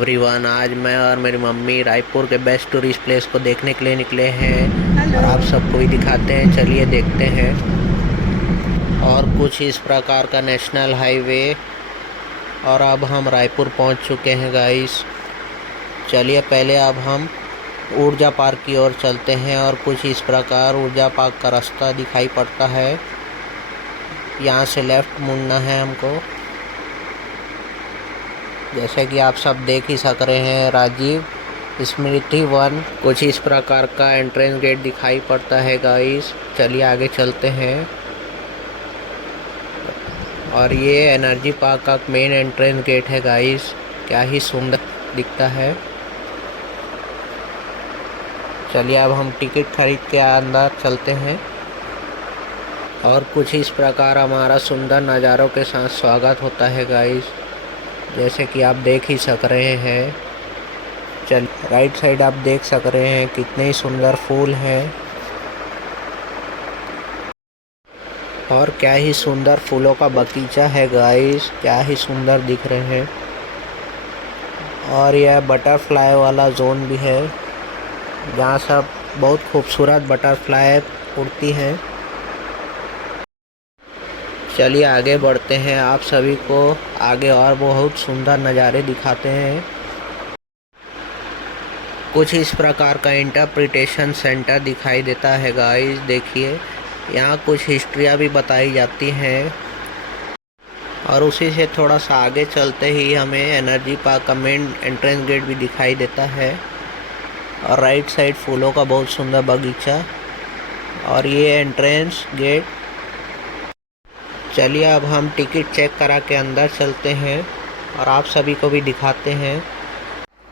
Everyone, आज मैं और मेरी मम्मी रायपुर के बेस्ट टूरिस्ट प्लेस को देखने के लिए निकले हैं और आप सबको भी दिखाते हैं। चलिए देखते हैं। और कुछ इस प्रकार का नेशनल हाईवे, और अब हम रायपुर पहुंच चुके हैं गाइस। चलिए पहले अब हम ऊर्जा पार्क की ओर चलते हैं और कुछ इस प्रकार ऊर्जा पार्क का रास्ता दिखाई पड़ता है। यहाँ से लेफ़्ट मुड़ना है हमको, जैसे कि आप सब देख ही सक रहे हैं। राजीव स्मृति वन, कुछ इस प्रकार का एंट्रेंस गेट दिखाई पड़ता है गाइस। चलिए आगे चलते हैं। और ये एनर्जी पार्क का मेन एंट्रेंस गेट है गाइस। क्या ही सुंदर दिखता है। चलिए अब हम टिकट खरीद के अंदर चलते हैं और कुछ इस प्रकार हमारा सुंदर नज़ारों के साथ स्वागत होता है गाइस, जैसे कि आप देख ही सक रहे हैं। चल राइट साइड आप देख सक रहे हैं कितने ही सुंदर फूल हैं और क्या ही सुंदर फूलों का बगीचा है गाइस। क्या ही सुंदर दिख रहे हैं। और यह बटरफ्लाई वाला जोन भी है, जहाँ सब बहुत खूबसूरत बटरफ्लाई उड़ती हैं। चलिए आगे बढ़ते हैं, आप सभी को आगे और बहुत सुंदर नज़ारे दिखाते हैं। कुछ इस प्रकार का इंटरप्रिटेशन सेंटर दिखाई देता है गाइस। देखिए यहाँ कुछ हिस्ट्रियाँ भी बताई जाती हैं। और उसी से थोड़ा सा आगे चलते ही हमें एनर्जी पार्क का मेन एंट्रेंस गेट भी दिखाई देता है। और राइट साइड फूलों का बहुत सुंदर बगीचा और ये एंट्रेंस गेट। चलिए अब हम टिकट चेक करा के अंदर चलते हैं और आप सभी को भी दिखाते हैं।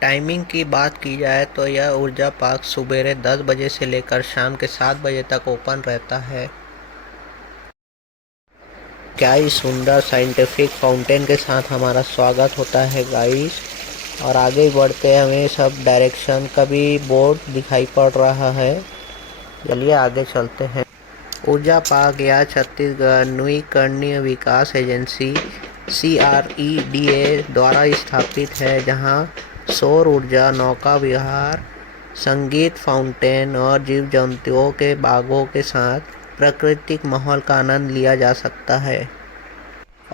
टाइमिंग की बात की जाए तो यह ऊर्जा पार्क सुबह 10 बजे से लेकर शाम के 7 बजे तक ओपन रहता है। क्या ही सुंदर साइंटिफिक फाउंटेन के साथ हमारा स्वागत होता है गाइस। और आगे बढ़ते हमें सब डायरेक्शन का भी बोर्ड दिखाई पड़ रहा है। चलिए आगे चलते हैं। ऊर्जा पार्क या छत्तीसगढ़ नवीकरणीय विकास एजेंसी CREDA द्वारा स्थापित है, जहां सौर ऊर्जा, नौका विहार, संगीत फाउंटेन और जीव जंतुओं के बागों के साथ प्राकृतिक माहौल का आनंद लिया जा सकता है।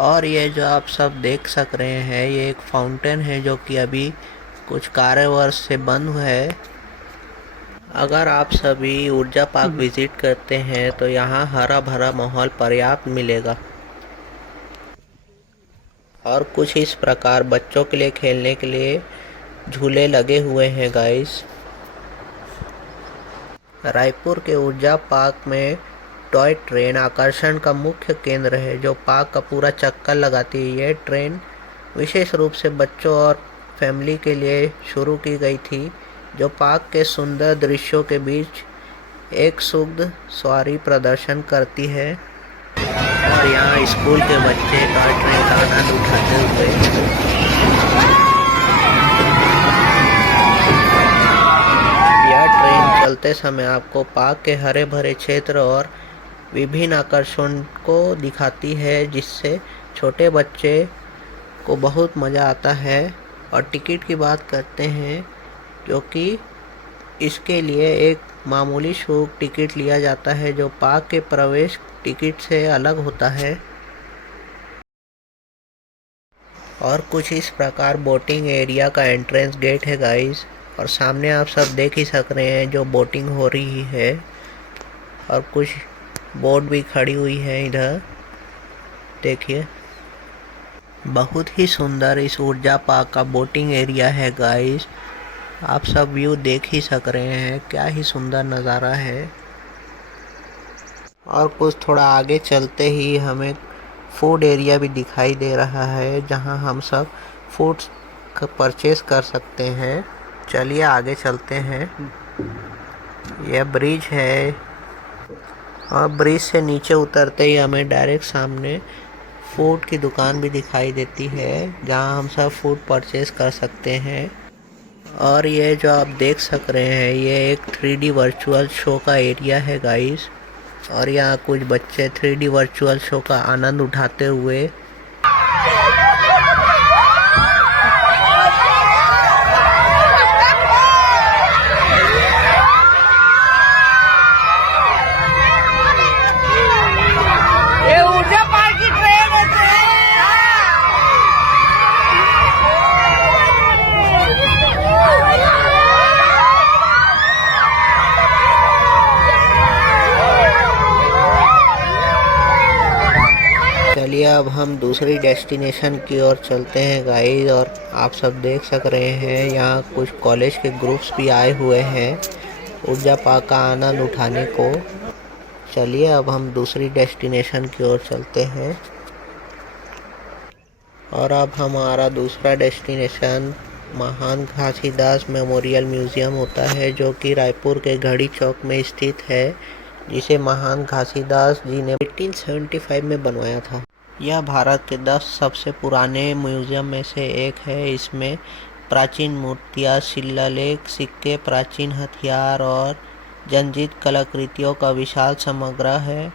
और ये जो आप सब देख सक रहे हैं, ये एक फाउंटेन है जो कि अभी कुछ कार्यवर्ष से बंद है। अगर आप सभी ऊर्जा पार्क विजिट करते हैं तो यहाँ हरा भरा माहौल पर्याप्त मिलेगा। और कुछ इस प्रकार बच्चों के लिए खेलने के लिए झूले लगे हुए हैं गाइस। रायपुर के ऊर्जा पार्क में टॉय ट्रेन आकर्षण का मुख्य केंद्र है, जो पार्क का पूरा चक्कर लगाती है। यह ट्रेन विशेष रूप से बच्चों और फैमिली के लिए शुरू की गई थी, जो पार्क के सुंदर दृश्यों के बीच एक सुखद सवारी प्रदर्शन करती है। और यहाँ स्कूल के बच्चे टॉय ट्रेन का आनंद उठाते हुए यह ट्रेन चलते समय आपको पार्क के हरे भरे क्षेत्र और विभिन्न आकर्षण को दिखाती है, जिससे छोटे बच्चे को बहुत मज़ा आता है। और टिकट की बात करते हैं, जो कि इसके लिए एक मामूली शुल्क टिकट लिया जाता है, जो पार्क के प्रवेश टिकट से अलग होता है। और कुछ इस प्रकार बोटिंग एरिया का एंट्रेंस गेट है गाइस। और सामने आप सब देख ही सक रहे हैं जो बोटिंग हो रही है। और कुछ बोट भी खड़ी हुई है इधर, देखिए। बहुत ही सुंदर इस ऊर्जा पार्क का बोटिंग एरिया है गाइस। आप सब व्यू देख ही सक रहे हैं, क्या ही सुंदर नज़ारा है। और कुछ थोड़ा आगे चलते ही हमें फूड एरिया भी दिखाई दे रहा है, जहां हम सब फूड का परचेस कर सकते हैं। चलिए आगे चलते हैं। यह ब्रिज है और ब्रिज से नीचे उतरते ही हमें डायरेक्ट सामने फूड की दुकान भी दिखाई देती है, जहां हम सब फूड परचेस कर सकते हैं। और ये जो आप देख सक रहे हैं, ये एक 3D वर्चुअल शो का एरिया है गाइस। और यहाँ कुछ बच्चे 3D वर्चुअल शो का आनंद उठाते हुए चलिए अब हम दूसरी डेस्टिनेशन की ओर चलते हैं गाइस। और आप सब देख सक रहे हैं यहाँ कुछ कॉलेज के ग्रुप्स भी आए हुए हैं ऊर्जा पार्क का आनंद उठाने को। चलिए अब हम दूसरी डेस्टिनेशन की ओर चलते हैं। और अब हमारा दूसरा डेस्टिनेशन महान घासीदास मेमोरियल म्यूज़ियम होता है, जो कि रायपुर के घड़ी चौक में स्थित है, जिसे महान घासीदास जी ने 1875 में बनवाया था। यह भारत के 10 सबसे पुराने म्यूज़ियम में से एक है। इसमें प्राचीन मूर्तियाँ, शिलालेख, सिक्के, प्राचीन हथियार और जंजीत कलाकृतियों का विशाल समग्र है,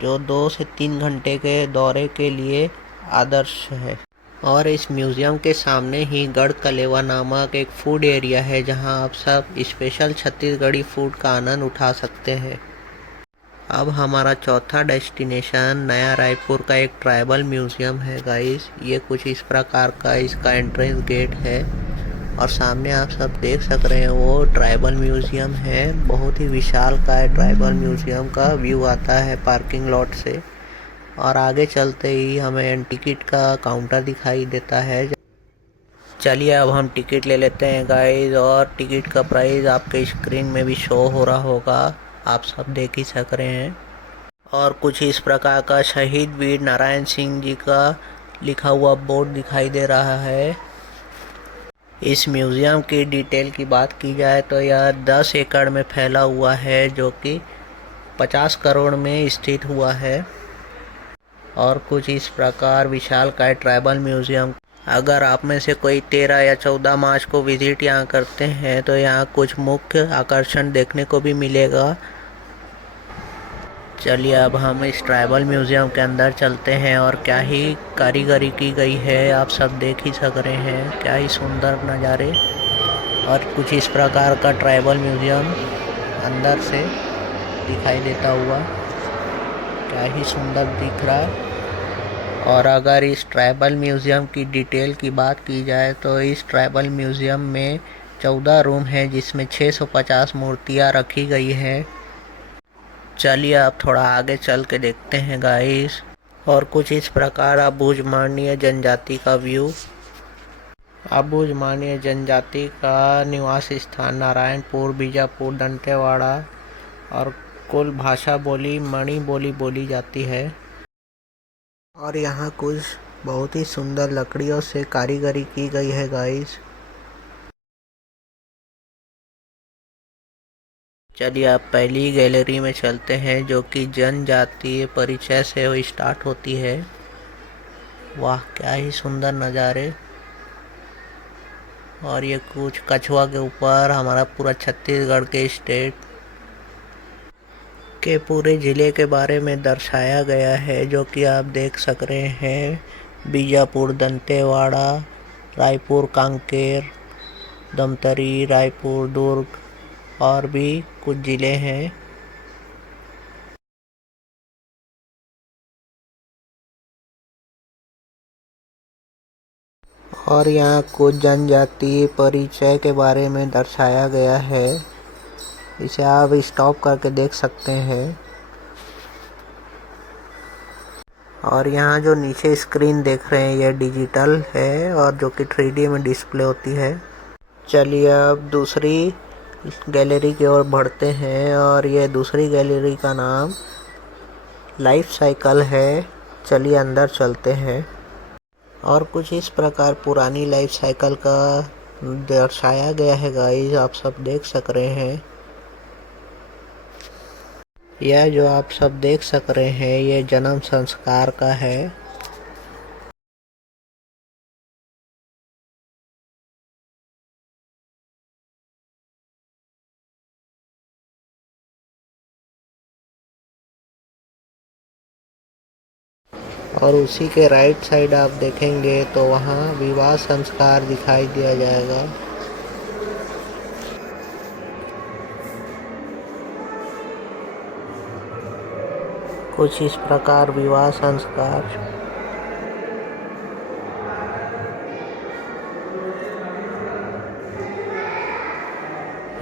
जो 2 से 3 घंटे के दौरे के लिए आदर्श है। और इस म्यूज़ियम के सामने ही गढ़ कलेवा नामक एक फूड एरिया है, जहां आप सब स्पेशल छत्तीसगढ़ी फूड का आनंद उठा सकते हैं। अब हमारा चौथा डेस्टिनेशन नया रायपुर का एक ट्राइबल म्यूज़ियम है गाइस। ये कुछ इस प्रकार का इसका एंट्रेंस गेट है और सामने आप सब देख सक रहे हैं वो ट्राइबल म्यूज़ियम है। बहुत ही विशाल का है। ट्राइबल म्यूज़ियम का व्यू आता है पार्किंग लॉट से। और आगे चलते ही हमें टिकट का काउंटर दिखाई देता है। चलिए अब हम टिकट ले लेते हैं गाइस। और टिकट का प्राइस आपके स्क्रीन में भी शो हो रहा होगा, आप सब देख ही सक रहे हैं। और कुछ इस प्रकार का शहीद वीर नारायण सिंह जी का लिखा हुआ बोर्ड दिखाई दे रहा है। इस म्यूज़ियम की डिटेल की बात की जाए तो यह 10 एकड़ में फैला हुआ है, जो कि 50 करोड़ में स्थित हुआ है। और कुछ इस प्रकार विशालकाय ट्राइबल म्यूज़ियम। अगर आप में से कोई 13 या 14 मार्च को विजिट यहाँ करते हैं तो यहाँ कुछ मुख्य आकर्षण देखने को भी मिलेगा। चलिए अब हम इस ट्राइबल म्यूज़ियम के अंदर चलते हैं। और क्या ही कारीगरी की गई है, आप सब देख ही सक रहे हैं। क्या ही सुंदर नज़ारे। और कुछ इस प्रकार का ट्राइबल म्यूज़ियम अंदर से दिखाई देता हुआ, क्या ही सुंदर दिख रहा है। और अगर इस ट्राइबल म्यूज़ियम की डिटेल की बात की जाए तो इस ट्राइबल म्यूज़ियम में 14 रूम हैं, जिसमें 650 मूर्तियाँ रखी गई हैं। चलिए अब थोड़ा आगे चल के देखते हैं गाइस। और कुछ इस प्रकार अबूझमार्नीय जनजाति का व्यू। अबूझमार्नीय जनजाति का निवास स्थान नारायणपुर, बीजापुर, दंतेवाड़ा। और कुल भाषा बोली मणि बोली जाती है। और यहाँ कुछ बहुत ही सुंदर लकड़ियों से कारीगरी की गई है गाइस। चलिए अब पहली गैलरी में चलते हैं, जो कि जनजातीय परिचय से स्टार्ट होती है। वाह क्या ही सुंदर नज़ारे। और ये कुछ कछुआ के ऊपर हमारा पूरा छत्तीसगढ़ के स्टेट के पूरे ज़िले के बारे में दर्शाया गया है, जो कि आप देख सक रहे हैं। बीजापुर, दंतेवाड़ा, रायपुर, कांकेर, दमतरी, रायपुर, दुर्ग और भी कुछ ज़िले हैं। और यहाँ कुछ जनजातीय परिचय के बारे में दर्शाया गया है। इसे आप स्टॉप करके देख सकते हैं। और यहाँ जो नीचे स्क्रीन देख रहे हैं यह डिजिटल है, और जो कि 3D में डिस्प्ले होती है। चलिए अब दूसरी गैलरी की ओर बढ़ते हैं। और ये दूसरी गैलरी का नाम लाइफ साइकिल है। चलिए अंदर चलते हैं। और कुछ इस प्रकार पुरानी लाइफ साइकिल का दर्शाया गया है गाइस, आप सब देख सक रहे हैं। यह जो आप सब देख सक रहे हैं ये जन्म संस्कार का है। और उसी के राइट साइड आप देखेंगे तो वहाँ विवाह संस्कार दिखाई दिया जाएगा। कुछ इस प्रकार विवाह संस्कार।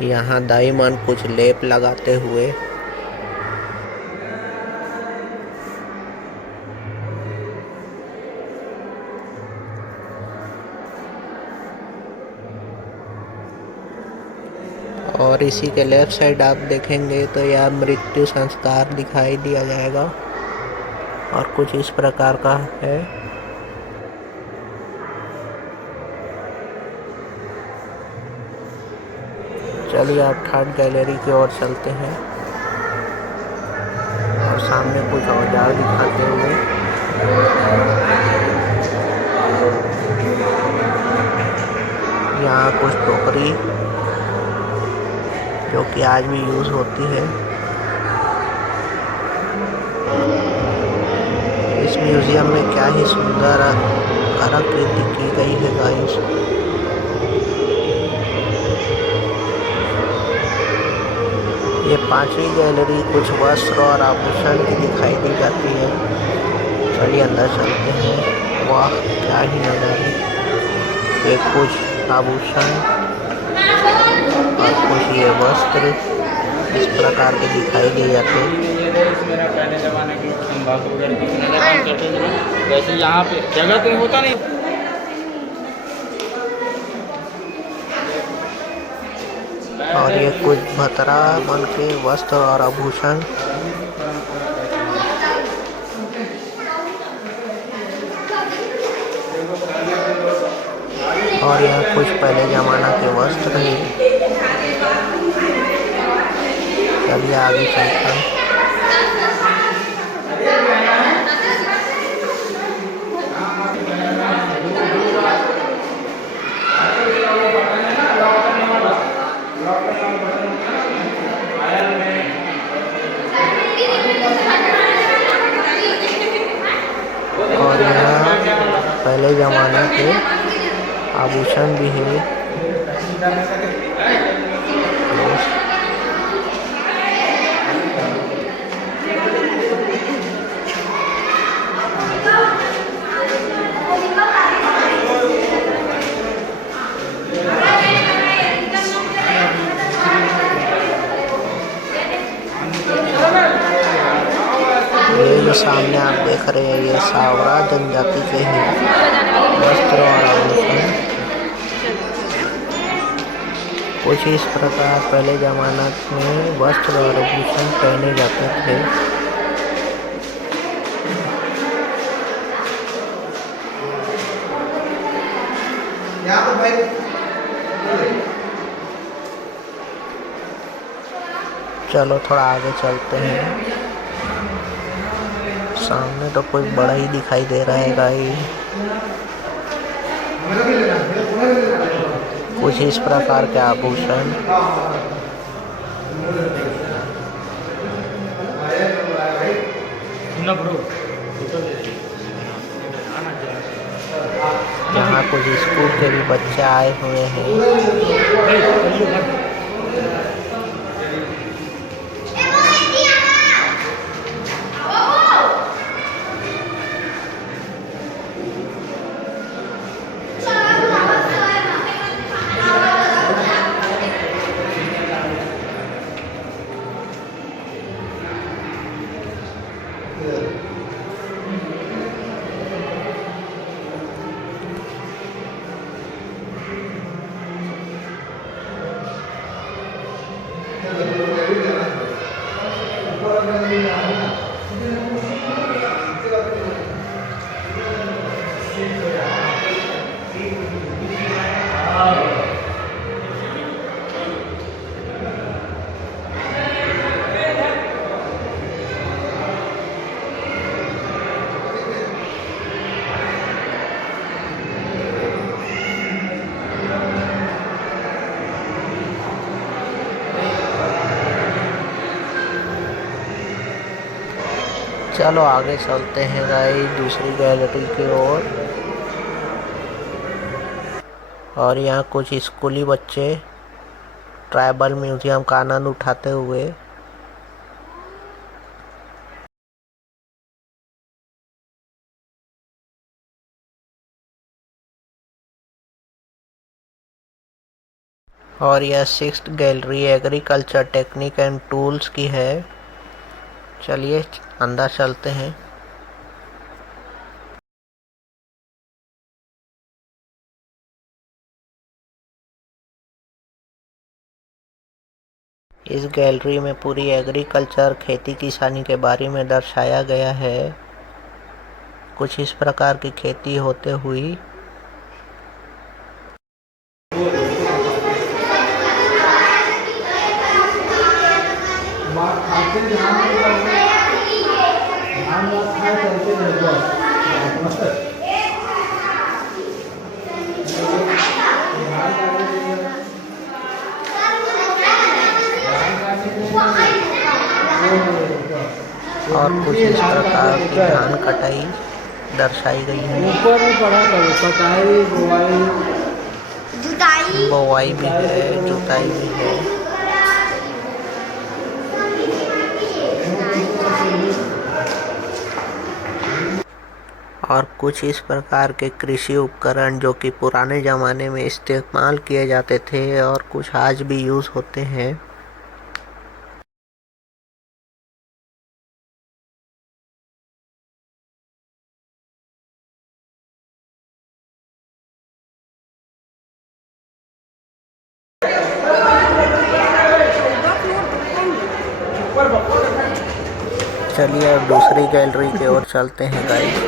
यहाँ दाई मन कुछ लेप लगाते हुए। और इसी के लेफ्ट साइड आप देखेंगे तो यह मृत्यु संस्कार दिखाई दिया जाएगा और कुछ इस प्रकार का है। चलिए आप थर्ड गैलरी की ओर चलते हैं और सामने कुछ औजार दिखाते हुए। यहाँ कुछ टोकरी जो कि आज भी यूज होती है। इस म्यूजियम में क्या ही सुंदर कलाकृति की गई है गाइस। ये पांचवी गैलरी कुछ वस्त्र और आभूषण की दिखाई दी जाती है। चलिए अंदर चलते हैं। वाह क्या ही नजारे। ये कुछ आभूषण और कुछ ये वस्त्र इस प्रकार के दिखाई दे जाते हैं। पहले जमाने के लोग तंबाकू वगैरह करते थे, वैसे यहाँ पे जगह तो होता नहीं। और ये कुछ भतरा मन के वस्त्र और आभूषण। और यह कुछ पहले जमाना के वस्त्र हैं। चलिए आगे चलते हैं। और यहाँ पहले जमाना के आभूषण भी है। ये जो सामने आप देख रहे हैं ये सावरा जनजाति के हैं वस्त्र और आभूषण। कुछ इस प्रकार पहले जमाना में वस्त्र और आभूषण पहने जाते थे। चलो थोड़ा आगे चलते हैं। सामने तो कोई बड़ा ही दिखाई दे रहा है गाइस। कुछ इस प्रकार के आभूषण। यहाँ कुछ स्कूल के भी बच्चे आए हुए हैं। चलो आगे चलते हैं गाइस दूसरी गैलरी की ओर। और यहाँ कुछ स्कूली बच्चे ट्राइबल म्यूजियम का आनंद उठाते हुए। और यह sixth gallery agriculture technique and tools की है। चलिए अंदर चलते हैं। इस गैलरी में पूरी एग्रीकल्चर खेती किसानी के बारे में दर्शाया गया है। कुछ इस प्रकार की खेती होते हुई। और कुछ इस प्रकार की धान कटाई दर्शाई गई है। ऊपर में पड़ा करो कटाई बोवाई भी है, जुताई भी है। और कुछ इस प्रकार के कृषि उपकरण जो कि पुराने ज़माने में इस्तेमाल किए जाते थे और कुछ आज भी यूज़ होते हैं। चलिए अब दूसरी गैलरी की ओर चलते हैं गाइस।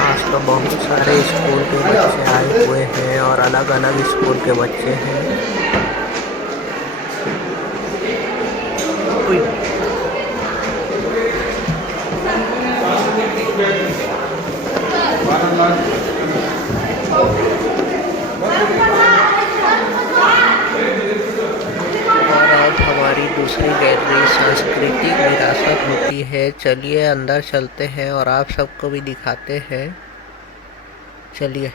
आज तो बहुत सारे स्कूल के बच्चे आए हुए हैं और अलग अलग स्कूल के बच्चे हैं। और अब हमारी दूसरी गैलरी सांस्कृतिक विरासत होती है। चलिए अंदर चलते हैं और आप सबको भी दिखाते हैं। चलिए।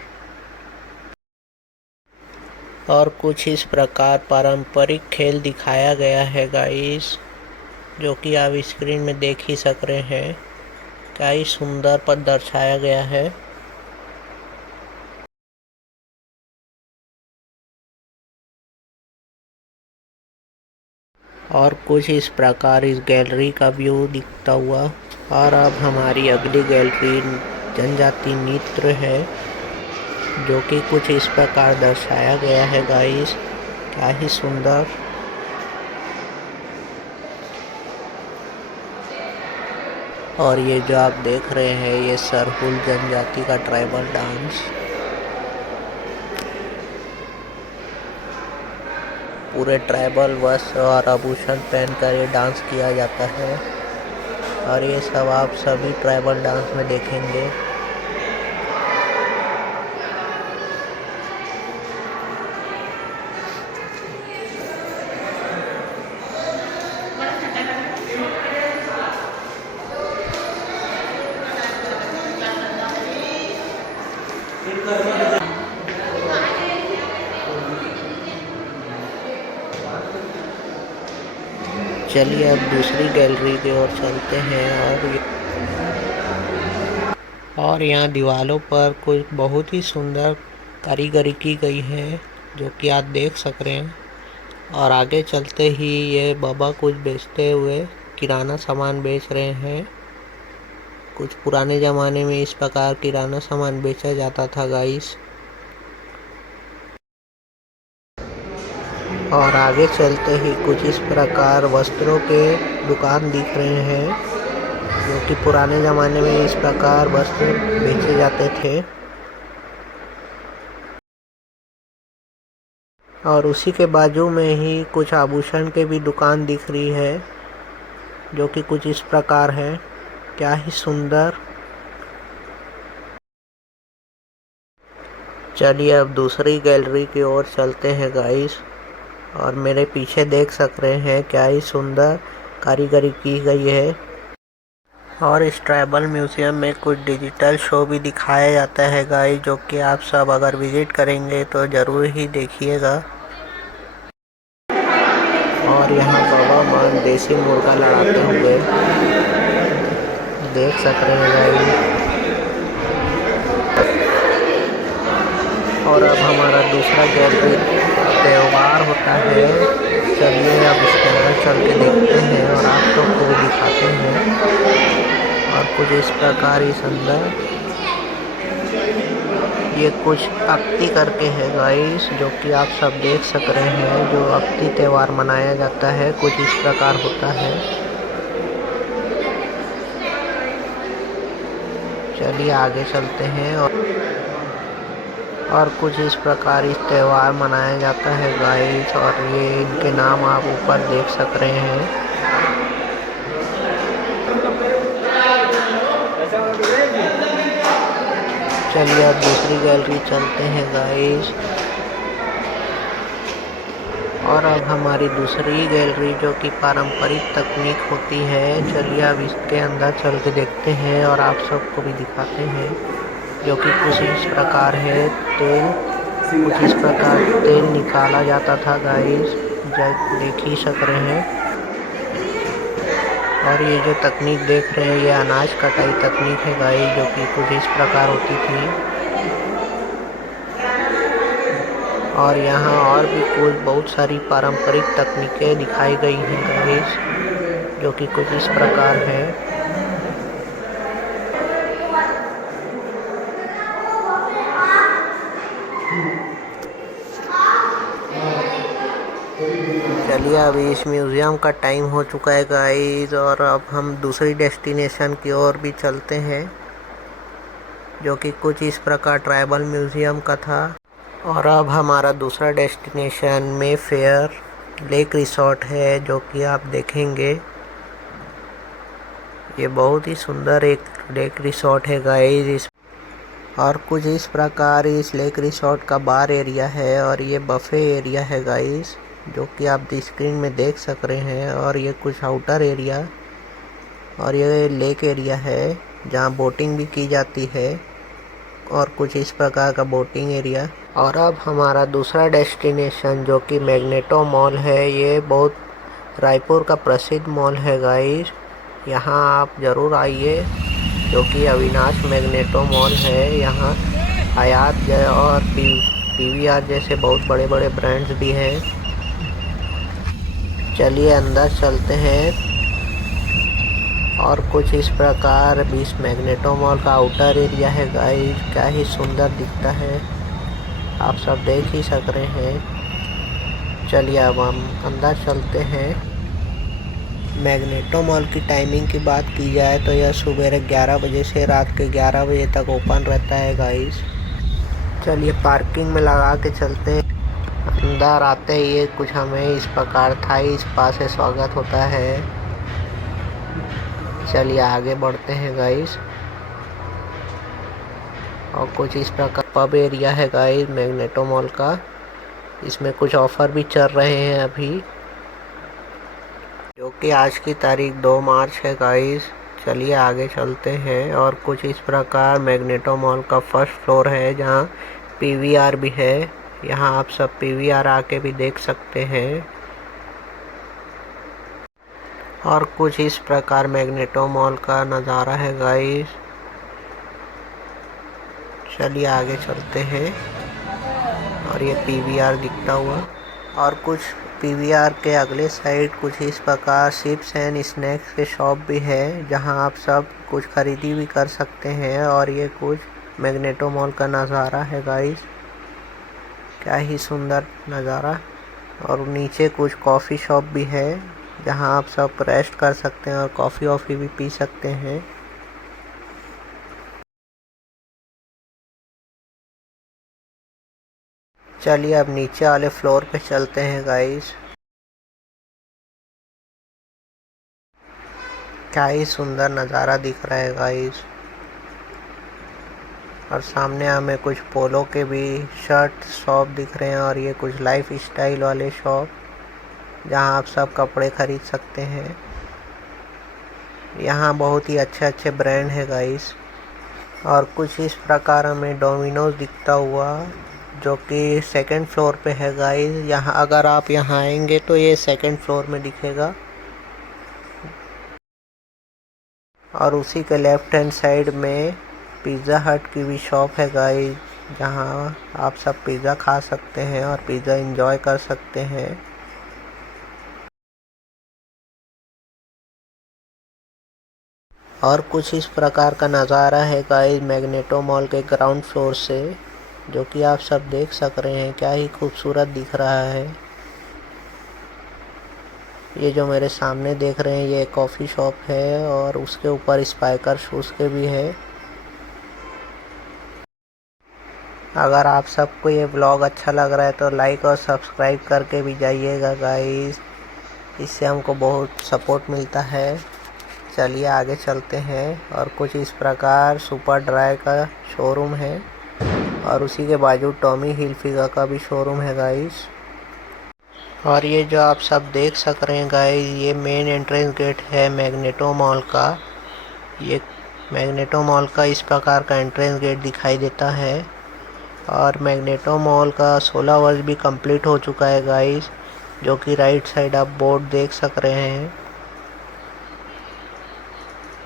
और कुछ इस प्रकार पारंपरिक खेल दिखाया गया है गाइस, जो कि आप स्क्रीन में देख ही सक रहे हैं। क्या ही सुंदर पर दर्शाया गया है। और कुछ इस प्रकार इस गैलरी का व्यू दिखता हुआ। और अब हमारी अगली गैलरी जनजाति नृत्य है, जो कि कुछ इस प्रकार दर्शाया गया है गाइस। क्या ही सुंदर। और ये जो आप देख रहे हैं ये सरहुल जनजाति का ट्राइबल डांस। पूरे ट्राइबल वस्त्र और आभूषण पहनकर ये डांस किया जाता है। और ये सब आप सभी ट्राइबल डांस में देखेंगे। चलिए अब दूसरी गैलरी की ओर चलते हैं। और यहाँ दीवारों पर कुछ बहुत ही सुंदर कारीगरी की गई है, जो कि आप देख सक रहे हैं। और आगे चलते ही ये बाबा कुछ बेचते हुए किराना सामान बेच रहे हैं। कुछ पुराने ज़माने में इस प्रकार किराना सामान बेचा जाता था गाइस। और आगे चलते ही कुछ इस प्रकार वस्त्रों के दुकान दिख रहे हैं, जो कि पुराने ज़माने में इस प्रकार वस्त्र बेचे जाते थे। और उसी के बाजू में ही कुछ आभूषण के भी दुकान दिख रही है, जो कि कुछ इस प्रकार है। क्या ही सुंदर। चलिए अब दूसरी गैलरी की ओर चलते हैं गाइस। और मेरे पीछे देख सक रहे हैं क्या ही सुंदर कारीगरी की गई है। और इस ट्राइबल म्यूज़ियम में कुछ डिजिटल शो भी दिखाया जाता है गाइस, जो कि आप सब अगर विज़िट करेंगे तो ज़रूर ही देखिएगा। और यहाँ बाबा मान देसी मुर्गा लड़ाते हुए देख सक रहे हैं गाइस। और अब हमारा दूसरा गैलरी त्यौहार होता है। चलिए अब इसके अंदर चल के देखते हैं और आप सबको भी दिखाते हैं। और कुछ इस प्रकार इस अंदर ये कुछ अक्ति करके है गाइस, जो कि आप सब देख सक रहे हैं। जो अक्ति त्यौहार मनाया जाता है कुछ इस प्रकार होता है। चलिए आगे चलते हैं। और कुछ इस प्रकार इस त्यौहार मनाया जाता है गाइस, और ये इनके नाम आप ऊपर देख सक रहे हैं। चलिए अब दूसरी गैलरी चलते हैं गाइस। और अब हमारी दूसरी गैलरी जो कि पारंपरिक तकनीक होती है, चलिए अब इसके अंदर चल के देखते हैं और आप सबको भी दिखाते हैं। जो कि कुछ इस प्रकार है, कुछ इस प्रकार तेल निकाला जाता था गाइस, देख ही सक रहे हैं। और ये जो तकनीक देख रहे हैं ये अनाज कटाई तकनीक है गाइस, जो कि कुछ इस प्रकार होती थी। और यहाँ और भी कुछ बहुत सारी पारंपरिक तकनीकें दिखाई गई हैं गाइस, जो कि कुछ इस प्रकार है। चलिए अभी इस म्यूज़ियम का टाइम हो चुका है गाइस, और अब हम दूसरी डेस्टिनेशन की ओर भी चलते हैं, जो कि कुछ इस प्रकार ट्राइबल म्यूज़ियम का था। और अब हमारा दूसरा डेस्टिनेशन मे फेयर लेक रिसोर्ट है, जो कि आप देखेंगे। ये बहुत ही सुंदर एक लेक रिसोर्ट है गाइस। और कुछ इस प्रकार इस लेक रिसोर्ट का बार एरिया है, और ये बफे एरिया है गाइस, जो कि आप स्क्रीन में देख सक रहे हैं। और ये कुछ आउटर एरिया और ये लेक एरिया है जहाँ बोटिंग भी की जाती है, और कुछ इस प्रकार का बोटिंग एरिया। और अब हमारा दूसरा डेस्टिनेशन जो कि मैग्नेटो मॉल है, ये बहुत रायपुर का प्रसिद्ध मॉल है गाइस। यहाँ आप ज़रूर आइए, जो कि अविनाश मैग्नेटो मॉल है। यहाँ हयात और पीवीआर जैसे बहुत बड़े बड़े ब्रांड्स भी हैं। चलिए अंदर चलते हैं। और कुछ इस प्रकार इस मैग्नेटो मॉल का आउटर एरिया है गाइस, क्या ही सुंदर दिखता है, आप सब देख ही सक रहे हैं। चलिए अब हम अंदर चलते हैं। मैग्नेटो मॉल की टाइमिंग की बात की जाए तो यह सुबह 11 बजे से रात के 11 बजे तक ओपन रहता है गाइस। चलिए पार्किंग में लगा के चलते हैं। अंदर आते ही कुछ हमें इस प्रकार थाई स्पा से स्वागत होता है। चलिए आगे बढ़ते हैं गाइस। और कुछ इस प्रकार पब एरिया है गाइस मैग्नेटो मॉल का, इसमें कुछ ऑफर भी चल रहे हैं अभी, जो कि आज की तारीख 2 मार्च है गाइस। चलिए आगे चलते हैं। और कुछ इस प्रकार मैग्नेटो मॉल का फर्स्ट फ्लोर है, जहां पीवीआर भी है। यहां आप सब पीवीआर आके भी देख सकते हैं। और कुछ इस प्रकार मैग्नेटो मॉल का नज़ारा है गाइस। चलिए आगे चलते हैं। और ये पीवीआर दिखता हुआ, और कुछ पीवीआर के अगले साइड कुछ इस प्रकार चिप्स एंड स्नैक्स के शॉप भी है, जहां आप सब कुछ खरीदी भी कर सकते हैं। और ये कुछ मैग्नेटो मॉल का नज़ारा है गाइस, क्या ही सुंदर नज़ारा। और नीचे कुछ कॉफ़ी शॉप भी है, जहां आप सब रेस्ट कर सकते हैं और कॉफ़ी वॉफ़ी भी पी सकते हैं। चलिए अब नीचे वाले फ्लोर पे चलते हैं गाइस। क्या ही सुंदर नज़ारा दिख रहा है गाइस। और सामने हमें कुछ पोलो के भी शर्ट शॉप दिख रहे हैं, और ये कुछ लाइफ स्टाइल वाले शॉप, जहां आप सब कपड़े खरीद सकते हैं। यहाँ बहुत ही अच्छे अच्छे ब्रांड है गाइस। और कुछ इस प्रकार हमें डोमिनोज दिखता हुआ, जो कि सेकंड फ्लोर पे है गाइस। यहाँ अगर आप यहाँ आएंगे तो ये सेकंड फ्लोर में दिखेगा। और उसी के लेफ्ट हैंड साइड में पिज़्ज़ा हट की भी शॉप है गाइस, जहाँ आप सब पिज़्ज़ा खा सकते हैं और पिज़्ज़ा एंजॉय कर सकते हैं। और कुछ इस प्रकार का नज़ारा है गाइस मैग्नेटो मॉल के ग्राउंड फ्लोर से। जो कि आप सब देख सक रहे हैं, क्या ही खूबसूरत दिख रहा है। ये जो मेरे सामने देख रहे हैं ये कॉफ़ी शॉप है और उसके ऊपर स्पाइकर शूज़ के भी है। अगर आप सबको ये ब्लॉग अच्छा लग रहा है तो लाइक और सब्सक्राइब करके भी जाइएगा गाइस, इससे हमको बहुत सपोर्ट मिलता है। चलिए आगे चलते हैं। और कुछ इस प्रकार सुपर ड्राई का शोरूम है और उसी के बाजू टॉमी हिलफिगर का भी शोरूम है गाइस। और ये जो आप सब देख सक रहे हैं गाइस, ये मेन एंट्रेंस गेट है मैग्नेटो मॉल का। ये मैग्नेटो मॉल का इस प्रकार का एंट्रेंस गेट दिखाई देता है। और मैग्नेटो मॉल का 16 वर्ष भी कंप्लीट हो चुका है गाइस, जो कि राइट साइड आप बोर्ड देख सक रहे हैं।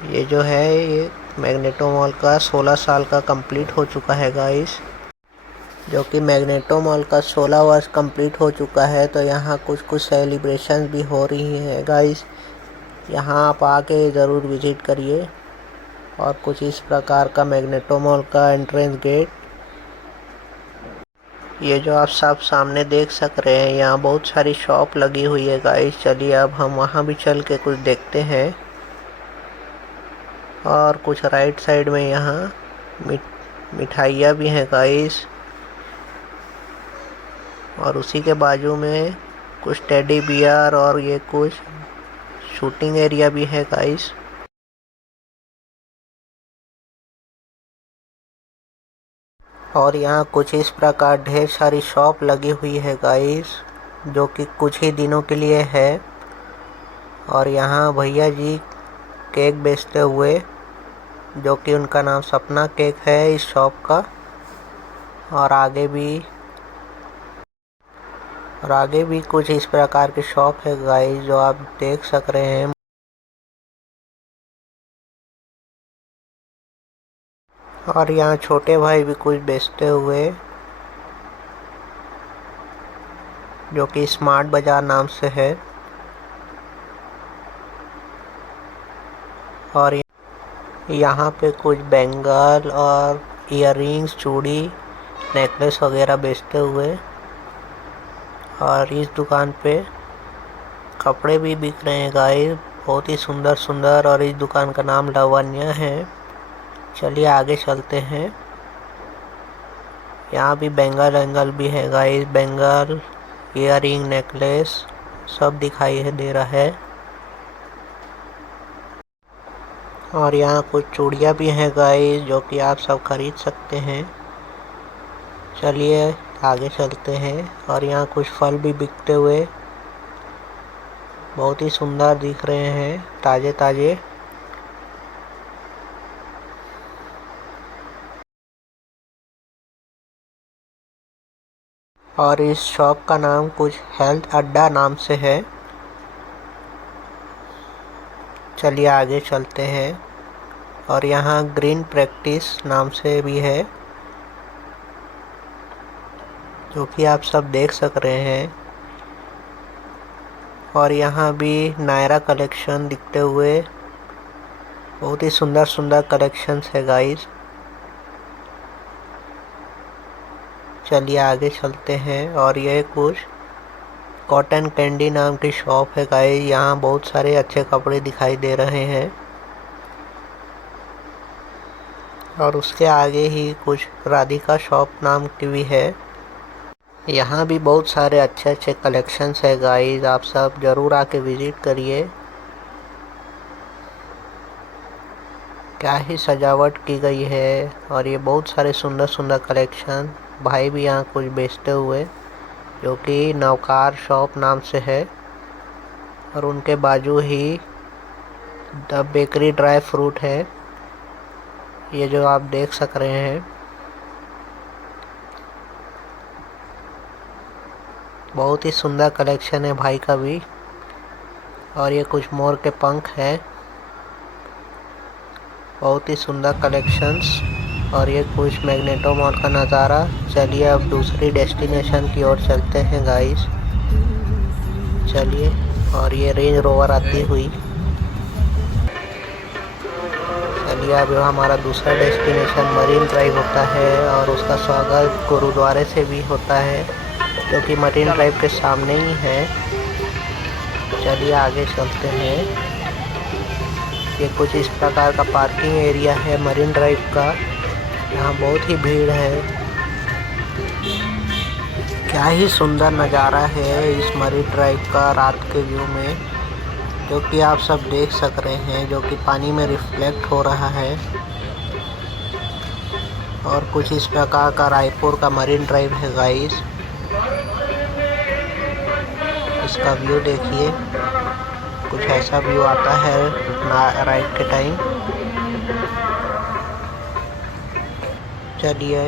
ये जो है ये मैग्नेटो मॉल का 16 साल का कंप्लीट हो चुका है गाइस। जो कि मैग्नेटो मॉल का 16 वर्ष कंप्लीट हो चुका है, तो यहाँ कुछ सेलिब्रेशन भी हो रही है गाइस। यहाँ आप आके ज़रूर विज़िट करिए। और कुछ इस प्रकार का मैग्नेटो मॉल का एंट्रेंस गेट। ये जो आप सब सामने देख सक रहे हैं, यहाँ बहुत सारी शॉप लगी हुई है गाइस। चलिए अब हम वहाँ भी चल के कुछ देखते हैं। और कुछ राइट साइड में यहाँ मिठाइयाँ भी हैं गाइस। और उसी के बाजू में कुछ टेडी बियर और ये कुछ शूटिंग एरिया भी है गाइस। और यहाँ कुछ इस प्रकार ढेर सारी शॉप लगी हुई है गाइस, जो कि कुछ ही दिनों के लिए है। और यहाँ भैया जी केक बेचते हुए, जो कि उनका नाम सपना केक है इस शॉप का। और आगे भी कुछ इस प्रकार की शॉप है गाइस, जो आप देख सक रहे हैं। और यहाँ छोटे भाई भी कुछ बेचते हुए, जो कि स्मार्ट बाजार नाम से है। और यहाँ पे कुछ बैंगल और इयररिंग्स, चूड़ी, नेकलेस वगैरह बेचते हुए। और इस दुकान पे कपड़े भी बिक रहे हैं गाइस, बहुत ही सुंदर सुंदर। और इस दुकान का नाम लावण्या है। चलिए आगे चलते हैं। यहाँ भी बैंगल भी है गाइस, बैंगल, इयररिंग, नेकलेस सब दिखाई दे रहा है। और यहाँ कुछ चूड़ियाँ भी हैं गाइस, जो कि आप सब खरीद सकते हैं। चलिए आगे चलते हैं। और यहाँ कुछ फल भी बिकते हुए बहुत ही सुंदर दिख रहे हैं, ताजे ताजे। और इस शॉप का नाम कुछ हेल्थ अड्डा नाम से है। चलिए आगे चलते हैं। और यहाँ ग्रीन प्रैक्टिस नाम से भी है, जो कि आप सब देख सक रहे हैं। और यहाँ भी नायरा कलेक्शन दिखते हुए, बहुत ही सुंदर सुंदर कलेक्शंस है गाइस। चलिए आगे चलते हैं। और ये कुछ कॉटन कैंडी नाम की शॉप है गाइस। यहाँ बहुत सारे अच्छे कपड़े दिखाई दे रहे हैं। और उसके आगे ही कुछ राधिका शॉप नाम की भी है। यहाँ भी बहुत सारे अच्छे अच्छे कलेक्शंस है गाइस, आप सब ज़रूर आके विज़िट करिए। क्या ही सजावट की गई है। और ये बहुत सारे सुंदर सुंदर कलेक्शन। भाई भी यहाँ कुछ बेचते हुए, जो कि नवकार शॉप नाम से है। और उनके बाजू ही द बेकरी ड्राई फ्रूट है, ये जो आप देख सक रहे हैं। बहुत ही सुंदर कलेक्शन है भाई का भी। और ये कुछ मोर के पंख है, बहुत ही सुंदर कलेक्शंस। और ये कुछ मैग्नेटो मॉल का नज़ारा। चलिए अब दूसरी डेस्टिनेशन की ओर चलते हैं गाइस। चलिए। और ये रेंज रोवर आती हुई। चलिए चलिए अब हमारा दूसरा डेस्टिनेशन मरीन ड्राइव होता है और उसका स्वागत गुरुद्वारे से भी होता है जो कि मरीन ड्राइव के सामने ही है। चलिए आगे चलते हैं। ये कुछ इस प्रकार का पार्किंग एरिया है मरीन ड्राइव का। यहाँ बहुत ही भीड़ है। क्या ही सुंदर नज़ारा है इस मरीन ड्राइव का रात के व्यू में, जो कि आप सब देख सक रहे हैं, जो कि पानी में रिफ्लेक्ट हो रहा है। और कुछ इस प्रकार का रायपुर का मरीन ड्राइव है गाइस। इसका व्यू देखिए, कुछ ऐसा व्यू आता है राइट के टाइम। चलिए,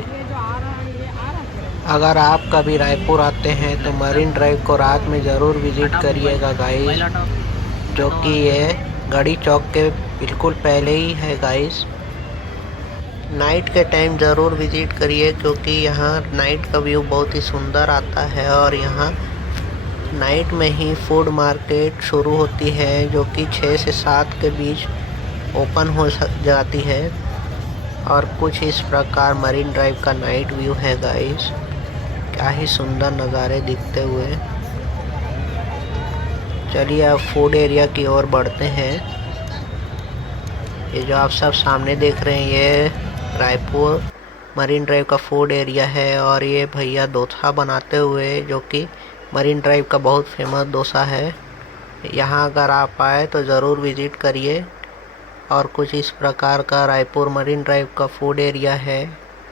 अगर आप कभी रायपुर आते हैं तो मरीन ड्राइव को रात में ज़रूर विज़िट करिएगा गाइस, जो कि ये गढ़ी चौक के बिल्कुल पहले ही है गाइस। नाइट के टाइम ज़रूर विज़िट करिए क्योंकि यहाँ नाइट का व्यू बहुत ही सुंदर आता है। और यहाँ नाइट में ही फूड मार्केट शुरू होती है जो कि 6 से 7 के बीच ओपन हो जाती है। और कुछ इस प्रकार मरीन ड्राइव का नाइट व्यू है गाइस। क्या ही सुंदर नज़ारे दिखते हुए। चलिए अब फूड एरिया की ओर बढ़ते हैं। ये जो आप सब सामने देख रहे हैं ये रायपुर मरीन ड्राइव का फूड एरिया है। और ये भैया डोसा बनाते हुए, जो कि मरीन ड्राइव का बहुत फेमस डोसा है। यहाँ अगर आप आए तो ज़रूर विज़िट करिए। और कुछ इस प्रकार का रायपुर मरीन ड्राइव का फूड एरिया है।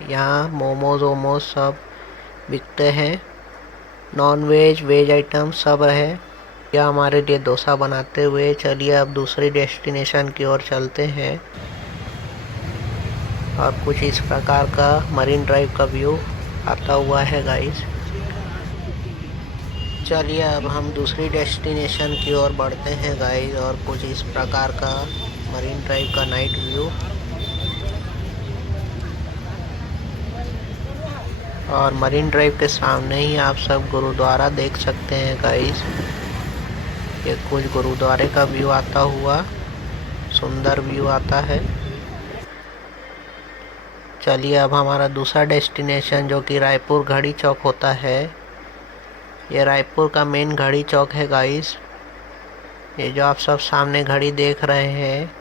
यहाँ मोमोज वोमोज सब बिकते हैं, नॉन वेज वेज आइटम सब है। या हमारे लिए डोसा बनाते हुए। चलिए अब दूसरी डेस्टिनेशन की ओर चलते हैं। और कुछ इस प्रकार का मरीन ड्राइव का व्यू आता हुआ है गाइस। चलिए अब हम दूसरी डेस्टिनेशन की ओर बढ़ते हैं गाइस। और कुछ इस प्रकार का मरीन ड्राइव का नाइट व्यू। और मरीन ड्राइव के सामने ही आप सब गुरुद्वारा देख सकते हैं गाइस। ये कुछ गुरुद्वारे का व्यू आता हुआ, सुंदर व्यू आता है। चलिए अब हमारा दूसरा डेस्टिनेशन जो कि रायपुर घड़ी चौक होता है। ये रायपुर का मेन घड़ी चौक है गाइस। ये जो आप सब सामने घड़ी देख रहे हैं,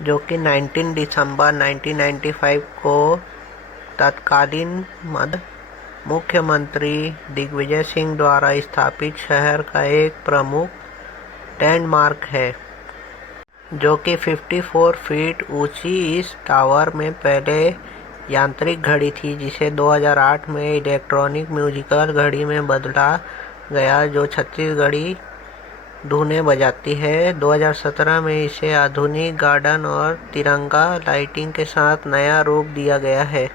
जो कि 19 दिसंबर 1995 को तत्कालीन मुख्यमंत्री दिग्विजय सिंह द्वारा स्थापित शहर का एक प्रमुख लैंडमार्क है, जो कि 54 फीट ऊंची इस टावर में पहले यांत्रिक घड़ी थी, जिसे 2008 में इलेक्ट्रॉनिक म्यूजिकल घड़ी में बदला गया, जो 36 घड़ी धुनें बजाती है। 2017 में इसे आधुनिक गार्डन और तिरंगा लाइटिंग के साथ नया रूप दिया गया है।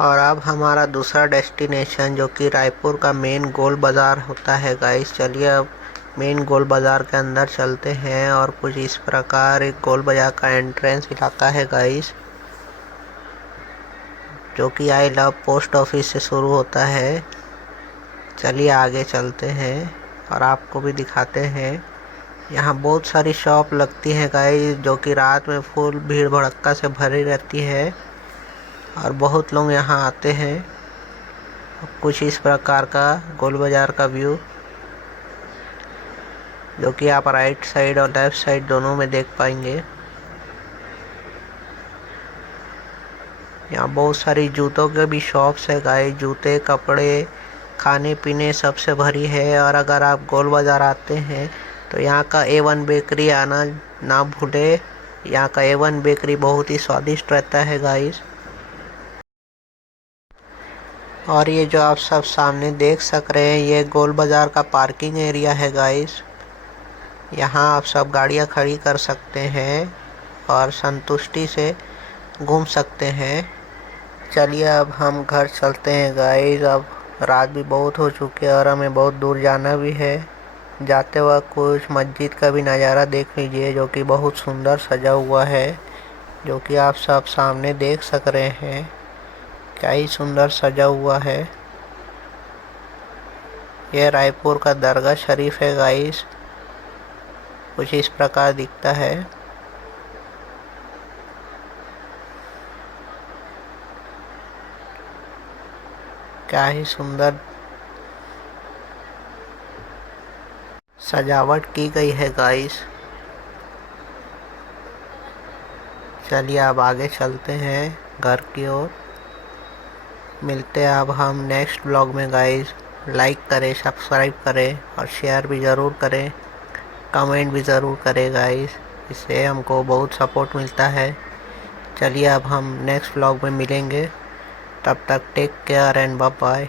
और अब हमारा दूसरा डेस्टिनेशन जो कि रायपुर का मेन गोल बाज़ार होता है गाइस। चलिए अब मेन गोल बाज़ार के अंदर चलते हैं। और कुछ इस प्रकार एक गोल बाज़ार का एंट्रेंस इलाका है गाइस, जो कि आई लव पोस्ट ऑफिस से शुरू होता है। चलिए आगे चलते हैं और आपको भी दिखाते हैं। यहाँ बहुत सारी शॉप लगती हैं गाइस, जो कि रात में फुल भीड़ भड़क्का से भरी रहती है और बहुत लोग यहाँ आते हैं। कुछ इस प्रकार का गोल बाज़ार का व्यू, जो कि आप राइट साइड और लेफ्ट साइड दोनों में देख पाएंगे। यहाँ बहुत सारी जूतों के भी शॉप्स है गाइस। जूते, कपड़े, खाने पीने सबसे भरी है। और अगर आप गोल बाज़ार आते हैं तो यहाँ का A1 बेकरी आना ना भूले। यहाँ का A1 बेकरी बहुत ही स्वादिष्ट रहता है गाइस। और ये जो आप सब सामने देख सक रहे हैं, ये गोल बाज़ार का पार्किंग एरिया है गाइस। यहाँ आप सब गाड़ियाँ खड़ी कर सकते हैं और संतुष्टि से घूम सकते हैं। चलिए अब हम घर चलते हैं गाइस। अब रात भी बहुत हो चुकी है और हमें बहुत दूर जाना भी है। जाते वक्त कुछ मस्जिद का भी नज़ारा देख लीजिए, जो कि बहुत सुंदर सजा हुआ है, जो कि आप सब सामने देख सक रहे हैं। क्या ही सुंदर सजा हुआ है। यह रायपुर का दरगाह शरीफ है गाइस। कुछ इस प्रकार दिखता है। क्या ही सुंदर सजावट की गई है गाइस। चलिए अब आगे चलते हैं घर की ओर। मिलते हैं अब हम नेक्स्ट ब्लॉग में गाइस। लाइक करें, सब्सक्राइब करें और शेयर भी ज़रूर करें, कमेंट भी ज़रूर करें गाइस। इससे हमको बहुत सपोर्ट मिलता है। चलिए अब हम नेक्स्ट ब्लॉग में मिलेंगे। तब तक take care and bye bye.